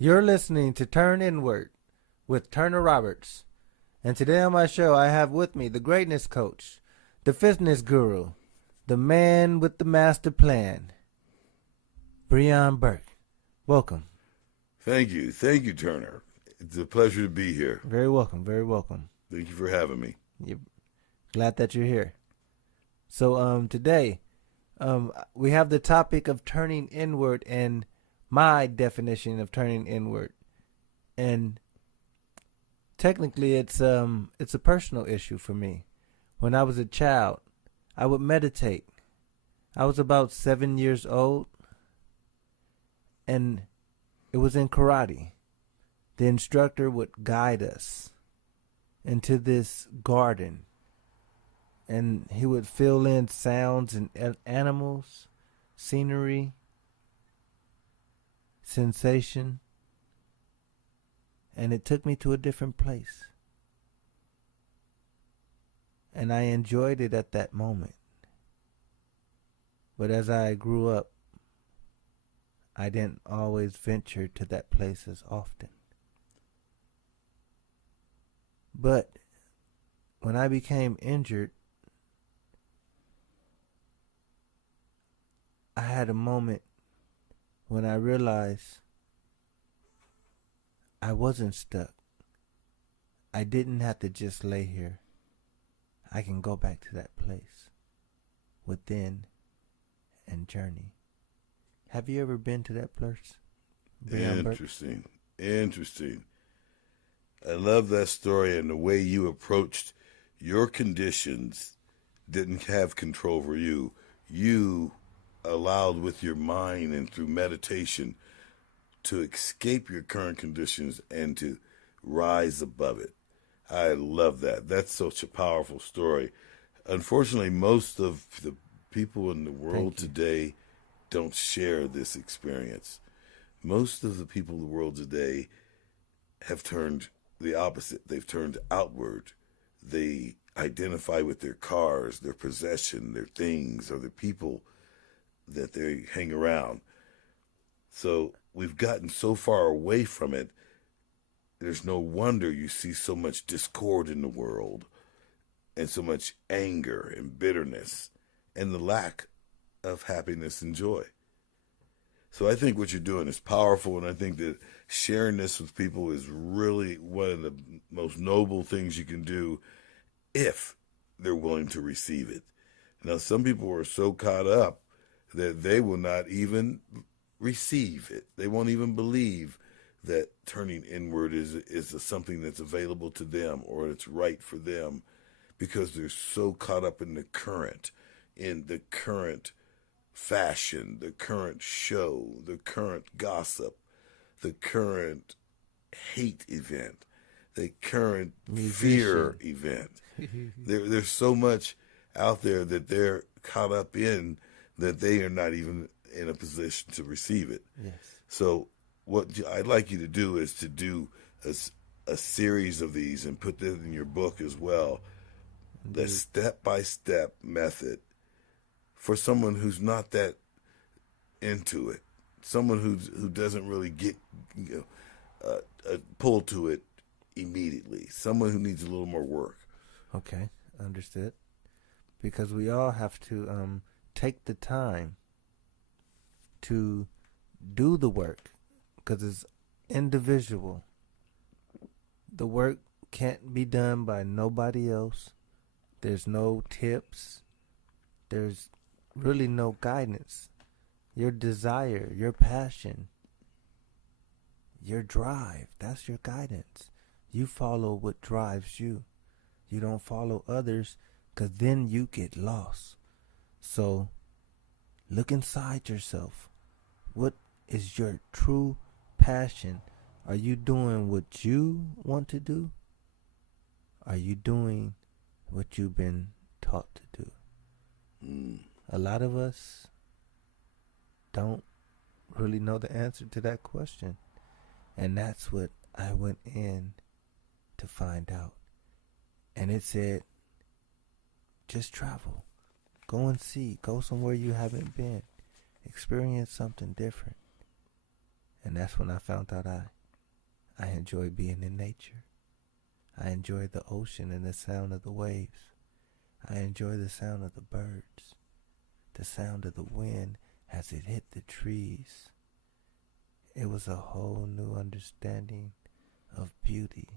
You're listening to Turn Inward with Turner Roberts. And today on my show, I have with me the greatness coach, the fitness guru, the man with the master plan, Breyon Burk. Welcome. Thank you. Thank you, Turner. It's a pleasure to be here. Very welcome. Very welcome. Thank you for having me. You're glad that you're here. So today, we have the topic of turning inward and my definition of turning inward. And technically it's a personal issue for me. When I was a child, I would meditate. I was about 7 years old, and it was in karate. The instructor would guide us into this garden, and he would fill in sounds and animals, scenery, sensation, and it took me to a different place. And I enjoyed it at that moment. But as I grew up, I didn't always venture to that place as often. But when I became injured, I had a moment when I realized I wasn't stuck. I didn't have to just lay here. I can go back to that place within and journey. Have you ever been to that place? Interesting. Interesting. I love that story, and the way you approached your conditions didn't have control over you. You allowed with your mind and through meditation to escape your current conditions and to rise above it. I love that. That's such a powerful story. Unfortunately, most of the people in the world today don't share this experience. Most of the people in the world today have turned the opposite. They've turned outward. They identify with their cars, their possession, their things, or the people that they hang around. So we've gotten so far away from it, there's no wonder you see so much discord in the world and so much anger and bitterness and the lack of happiness and joy. So I think what you're doing is powerful, and I think that sharing this with people is really one of the most noble things you can do if they're willing to receive it. Now, some people are so caught up that they will not even receive it. They won't even believe that turning inward is something that's available to them or it's right for them, because they're so caught up in the current fashion, the current show, the current gossip, the current hate event, the current fear event. There's so much out there that they're caught up in that they are not even in a position to receive it. Yes. So what I'd like you to do is to do a series of these and put that in your book as well. The step-by-step method for someone who's not that into it, someone who doesn't really get pulled to it immediately, someone who needs a little more work. Okay, understood. Because we all have to take the time to do the work, because it's individual. The work can't be done by nobody else. There's no tips. There's really no guidance. Your desire, your passion, your drive, that's your guidance. You follow what drives you. You don't follow others, because then you get lost. So look inside yourself. What is your true passion? Are you doing what you want to do? Are you doing what you've been taught to do? A lot of us don't really know the answer to that question. And that's what I went in to find out. And it said, just travel. Go and see. Go somewhere you haven't been. Experience something different. And that's when I found out I enjoy being in nature. I enjoy the ocean and the sound of the waves. I enjoy the sound of the birds, the sound of the wind as it hit the trees. It was a whole new understanding of beauty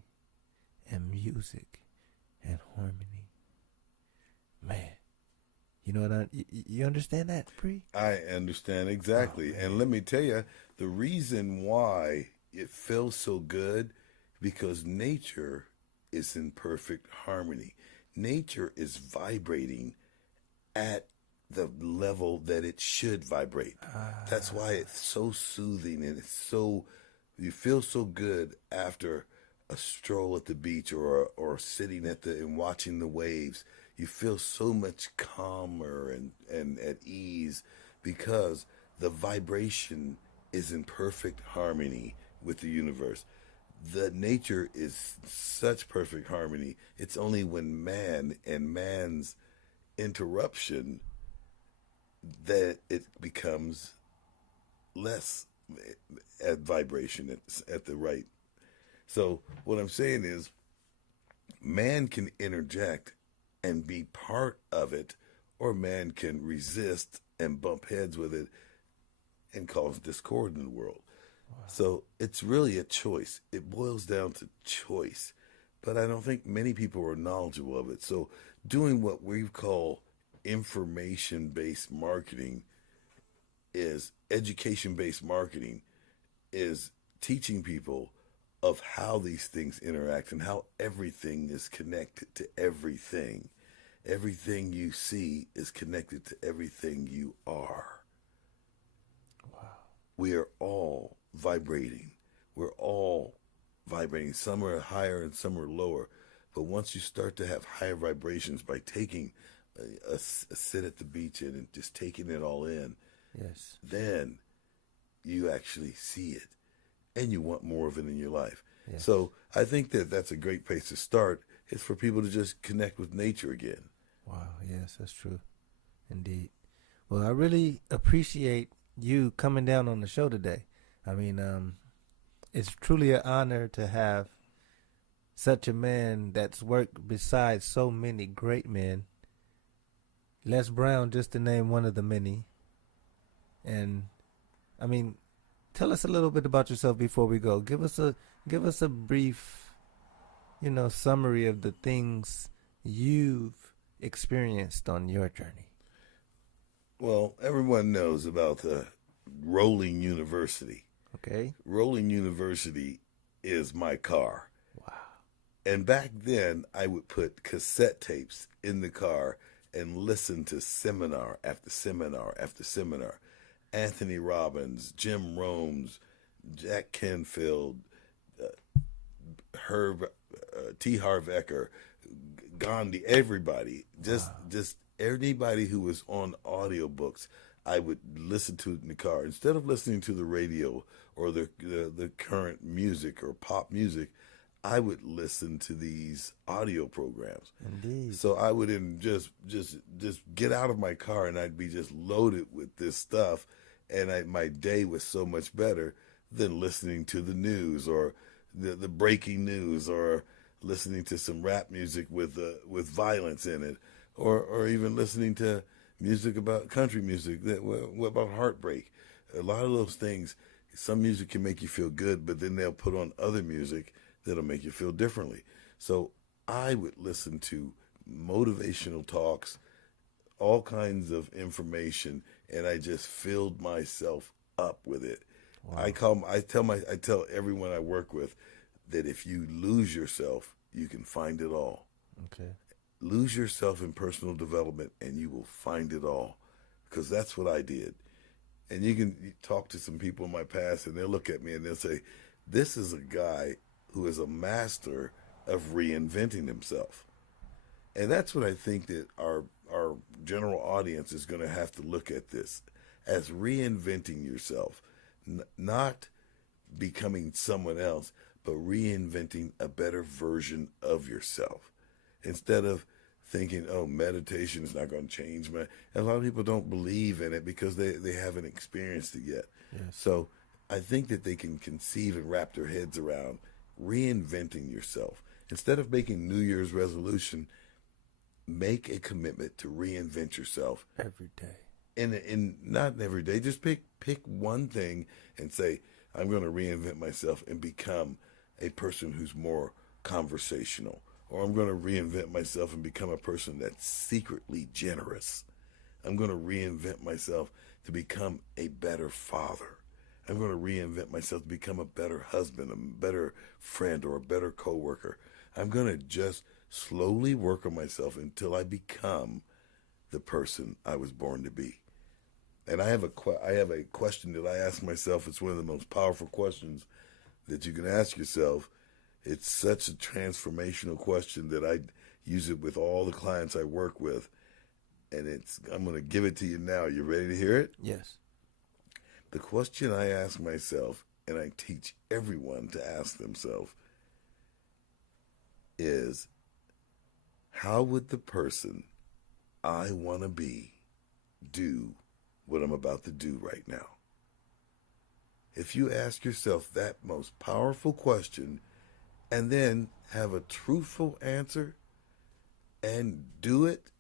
and music and harmony. Man, you know what you understand that, Bree? I understand exactly. And let me tell you, the reason why it feels so good, because nature is in perfect harmony. Nature is vibrating at the level that it should vibrate. That's why it's so soothing, and you feel so good after a stroll at the beach, or sitting and watching the waves. You feel so much calmer and at ease, because the vibration is in perfect harmony with the universe. The nature is such perfect harmony. It's only when man and man's interruption that it becomes less at vibration at the right. So what I'm saying is, man can interject and be part of it, or man can resist and bump heads with it and cause discord in the world. Wow. So it's really a choice. It boils down to choice. But I don't think many people are knowledgeable of it. So doing what we call information-based marketing, is education-based marketing, is teaching people of how these things interact and how everything is connected to everything. Everything you see is connected to everything you are. Wow. We are all vibrating. We're all vibrating. Some are higher and some are lower. But once you start to have higher vibrations by taking a sit at the beach and just taking it all in, yes, then you actually see it, and you want more of it in your life. yes. So I think that that's a great place to start. It's for people to just connect with nature again. Wow, yes, that's true. Indeed. Well, I really appreciate you coming down on the show today. I mean, it's truly an honor to have such a man that's worked beside so many great men. Les Brown, just to name one of the many. And I mean, tell us a little bit about yourself before we go. Give us a brief, summary of the things you've experienced on your journey. Well, everyone knows about the Rolling University. Okay. Rolling University is my car. Wow. And back then, I would put cassette tapes in the car and listen to seminar after seminar after seminar. Anthony Robbins, Jim Rohns, Jack Canfield, T. Harv Eker, Gandhi, everybody, just everybody who was on audiobooks, I would listen to it in the car. Instead of listening to the radio or the current music or pop music, I would listen to these audio programs. Indeed. So I would just get out of my car, and I'd be just loaded with this stuff, and my day was so much better than listening to the news or the breaking news, or listening to some rap music with violence in it, or even listening to music about country music about heartbreak. A lot of those things, some music can make you feel good, but then they'll put on other music that'll make you feel differently. So I would listen to motivational talks, all kinds of information, and I just filled myself up with it. Wow. I tell everyone I work with that if you lose yourself, you can find it all. Okay. Lose yourself in personal development, and you will find it all, because that's what I did. And you can talk to some people in my past, and they'll look at me and they'll say, "This is a guy who is a master of reinventing himself." And that's what I think that our general audience is going to have to look at this as reinventing yourself, not becoming someone else, but reinventing a better version of yourself. Instead of thinking, oh, meditation is not going to change me. A lot of people don't believe in it because they haven't experienced it yet. Yes. So I think that they can conceive and wrap their heads around reinventing yourself. Instead of making New Year's resolution, make a commitment to reinvent yourself every day. In not every day, just pick one thing and say, I'm going to reinvent myself and become a person who's more conversational, or I'm going to reinvent myself and become a person that's secretly generous. I'm going to reinvent myself to become a better father. I'm going to reinvent myself to become a better husband, a better friend, or a better coworker. I'm going to just slowly work on myself until I become the person I was born to be. And I have a question that I ask myself. It's one of the most powerful questions that you can ask yourself. It's such a transformational question that I use it with all the clients I work with. And I'm going to give it to you now. You ready to hear it? Yes. The question I ask myself, and I teach everyone to ask themselves, is, how would the person I want to be do what I'm about to do right now? If you ask yourself that most powerful question and then have a truthful answer and do it,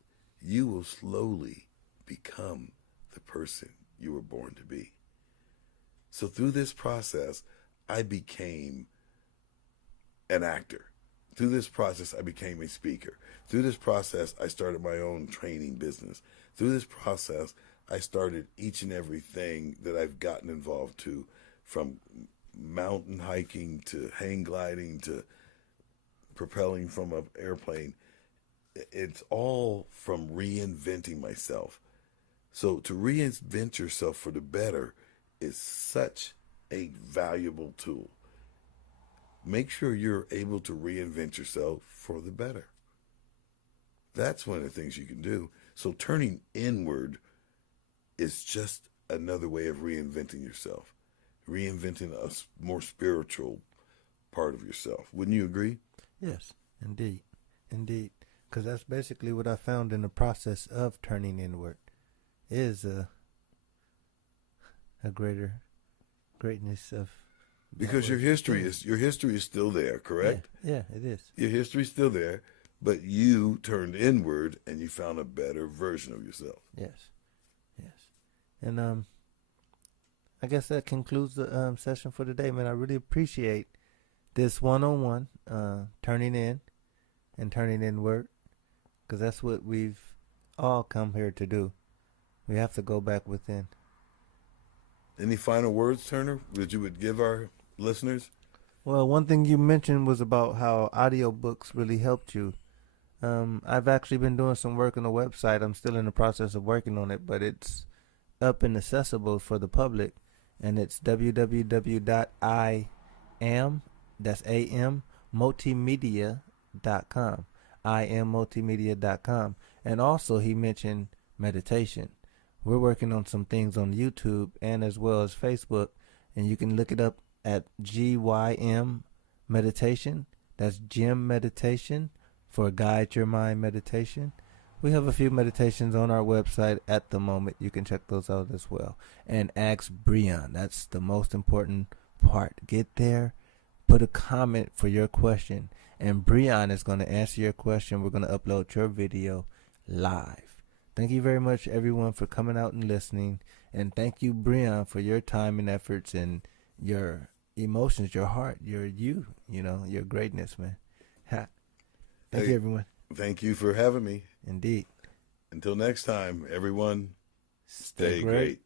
you will slowly become the person you were born to be. So through this process, I became an actor. Through this process, I became a speaker. Through this process, I started my own training business. Through this process, I started each and everything that I've gotten involved to, from mountain hiking to hang gliding to propelling from an airplane. It's all from reinventing myself. So to reinvent yourself for the better is such a valuable tool. Make sure you're able to reinvent yourself for the better. That's one of the things you can do. So turning inward is just another way of reinventing yourself, reinventing a more spiritual part of yourself. Wouldn't you agree? Yes, indeed. Indeed. Because that's basically what I found in the process of turning inward, is a greatness of... Because your history is still there, correct? Yeah, it is. Your history's still there, but you turned inward and you found a better version of yourself. Yes. And I guess that concludes the session for today, man. I really appreciate this one-on-one, turning in and turning inward, because that's what we've all come here to do. We have to go back within. Any final words, Turner, that you would give our listeners? Well, one thing you mentioned was about how audiobooks really helped you. I've actually been doing some work on the website. I'm still in the process of working on it, but it's up and accessible for the public, and it's multimedia.com. immultimedia.com. And also he mentioned meditation. We're working on some things on YouTube and as well as Facebook, and you can look it up at GYM Meditation. That's Gym Meditation for Guide Your Mind Meditation. We have a few meditations on our website at the moment. You can check those out as well. And ask Breyon. That's the most important part. Get there, put a comment for your question, and Breyon is going to answer your question. We're going to upload your video live. Thank you very much, everyone, for coming out and listening. And thank you, Breyon, for your time and efforts and your emotions, your heart, your greatness, man. Thank you, everyone. Thank you for having me. Indeed. Until next time, everyone, stay great. great.